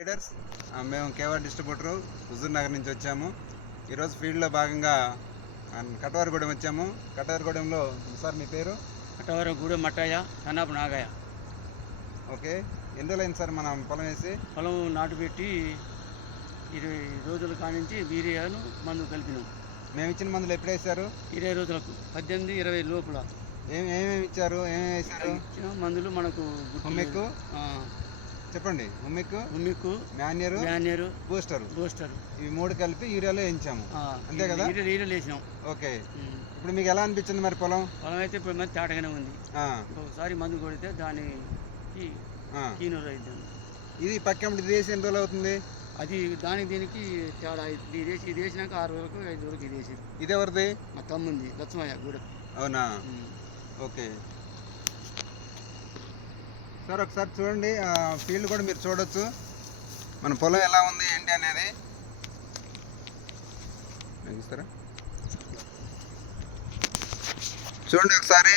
Leaders మేము కేవర్ distributor Huzur Nagar నుంచి వచ్చాము. ఈరోజు ఫీల్డ్లో భాగంగా కటవారగూడెం వచ్చాము. కటవారగూడెంలో సార్ మీ పేరు? కటవారగూడెం మట్టయ్య, సన్నాపు నాగయ్య. ఓకే, ఎన్ని రోజులైంది సార్ మనం పొలం వేసి? పొలం నాటు పెట్టి 20 రోజుల కానించి వీరియాను మందు కలిపినాం. మేము ఇచ్చిన మందులు ఎప్పుడు వేసారు? 20 రోజులకు 18-20 లోపల. ఏమేమి ఇచ్చారు, ఏమేమి వేసారు? మందులు మనకు హుమ్మెక్కు చెప్పండి. హుమ్మెక్కు, మాన్యూరు, బూస్టర్ ఇవి 3 కలిపి యూరియాలో వేయించాము, అంతే కదా? యూరియాలో వేసినాం. ఓకే, ఇప్పుడు మీకు ఎలా అనిపించింది మరి పొలం? అయితే ఇప్పుడు మంది తేటగానే ఉంది. ఒకసారి మందు కొడితే దానికి కీనూరు అవుతుంది. ఇది పక్కన ఇది వేసి ఎన్ని రోజులు అవుతుంది? అది దానికి దీనికి తేడా. ఇది వేసినాక 6 రోజులకు 5 రోజులకు ఇది వేసి. ఇది ఎవరిది? మా తమ్ముంది, లక్ష్మయ్య గూడ. అవునా? ఓకే సార్, ఒకసారి చూడండి, ఫీల్డ్ కూడా మీరు చూడొచ్చు, మన పొలం ఎలా ఉంది ఏంటి అనేది. ఇస్తారా చూడండి ఒకసారి.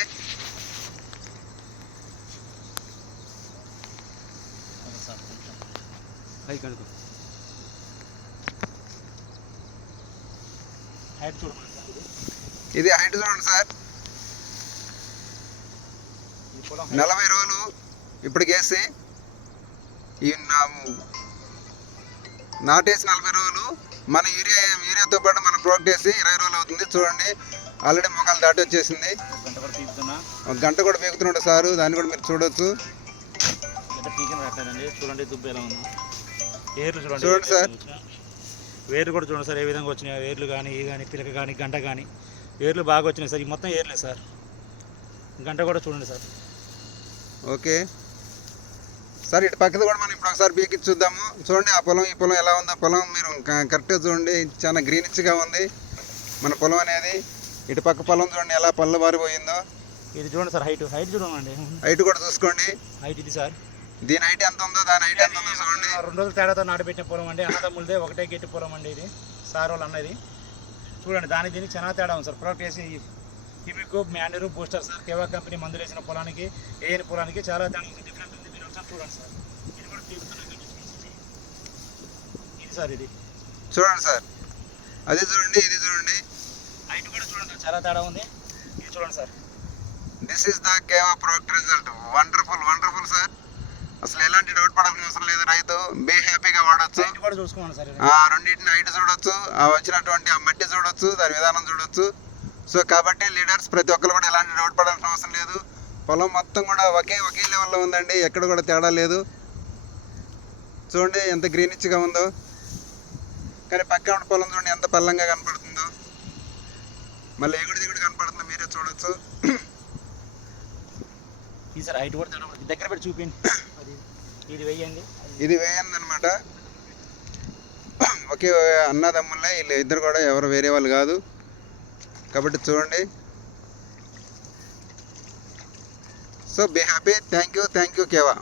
ఇది హైట్ చూడండి సార్, 40 రోజులు ఇప్పటికి వేసి ఈ నాటేసి 40 రోజులు. మన యూరియాతో పాటు మన ప్రోడక్ట్ వేసి 20 రోజులు అవుతుంది. చూడండి, ఆల్రెడీ మొక్కలు దాటి వచ్చేసింది. 1 గంట కూడా పీకుతున్నాడు సారు, దాన్ని కూడా మీరు చూడొచ్చు. చూడండి దుబ్బు ఎలా ఉంది, ఏర్లు చూడండి సార్, వేర్లు కూడా చూడండి సార్ ఏ విధంగా వచ్చినాయి. వేర్లు కానీ ఈ కానీ పిలక కానీ గంట కానీ వేర్లు బాగా వచ్చినాయి సార్. ఈ మొత్తం ఏర్లే సార్, గంట కూడా చూడండి సార్. ఓకే సార్, ఇటు పక్కన కూడా మనం ఇప్పుడు ఒకసారి పీకి చూద్దాము. చూడండి ఆ పొలం, ఈ పొలం ఎలా ఉందో పొలం మీరు కరెక్ట్గా చూడండి. చాలా గ్రీనిష్గా ఉంది మన పొలం అనేది. ఇటు పక్క పొలం చూడండి ఎలా పళ్ళు మారిపోయిందో. ఇది చూడండి సార్, హైట్ చూడండి, హైట్ కూడా చూసుకోండి. హైట్ ఇది సార్, దీని హైట్ ఎంత ఉందో దాని హైట్ ఎంత ఉందో చూడండి. 2 రోజుల తేడాతో నాటుపెట్టిన పొలం అండి. అన్నదమ్ములదే ఒకటే గట్టి పొలం అండి ఇది. సార్ వాళ్ళు అన్నది చూడండి, దానికి దీనికి చాలా తేడా ఉంది సార్. ప్రోడక్ట్ వేసి humic, manure, booster sir, Keva company మందులు వేసిన పొలానికి వేయని పొలానికి చాలా తేడా డిఫరెంట్ ఉంది. మీరు ఒకసారి చూడండి సార్, ఇది కూడా ఇది సార్, ఇది చూడండి సార్, అది చూడండి, ఇది చూడండి, హైట్ కూడా చూడండి చాలా తేడా ఉంది. ఇది చూడండి sir, this is the Keva product result. Wonderful sir, అసలు ఎలాంటి డౌట్ పడాల్సిన అవసరం లేదు. రైతు బే హ్యాపీగా వాడచ్చు. కూడా చూసుకోండి సార్, రెండింటిని హైట్ చూడొచ్చు, వచ్చినటువంటి ఆ మట్టి చూడొచ్చు, దాని విధానం చూడొచ్చు. సో కాబట్టి లీడర్స్ ప్రతి ఒక్కరు కూడా ఎలాంటి డౌట్ పడాల్సిన అవసరం లేదు. పొలం మొత్తం కూడా ఒకే లెవెల్లో ఉందండి, ఎక్కడ కూడా తేడా లేదు. చూడండి ఎంత గ్రీనిష్గా ఉందో. కానీ పక్కన ఉన్న పొలం చూడండి ఎంత పల్లంగా కనపడుతుందో, మళ్ళీ ఎగుడు దిగుడు కనపడుతుందో మీరే చూడొచ్చు. సార్ హైట్ కూడా దగ్గర పెట్టి చూపించండి. ఇది వేయండి అనమాట. ఒకే అన్నదమ్ములే వీళ్ళు ఇద్దరు కూడా, ఎవరు వేరే వాళ్ళు కాదు. కాబట్టి చూడండి. So be happy. Thank you కేవా.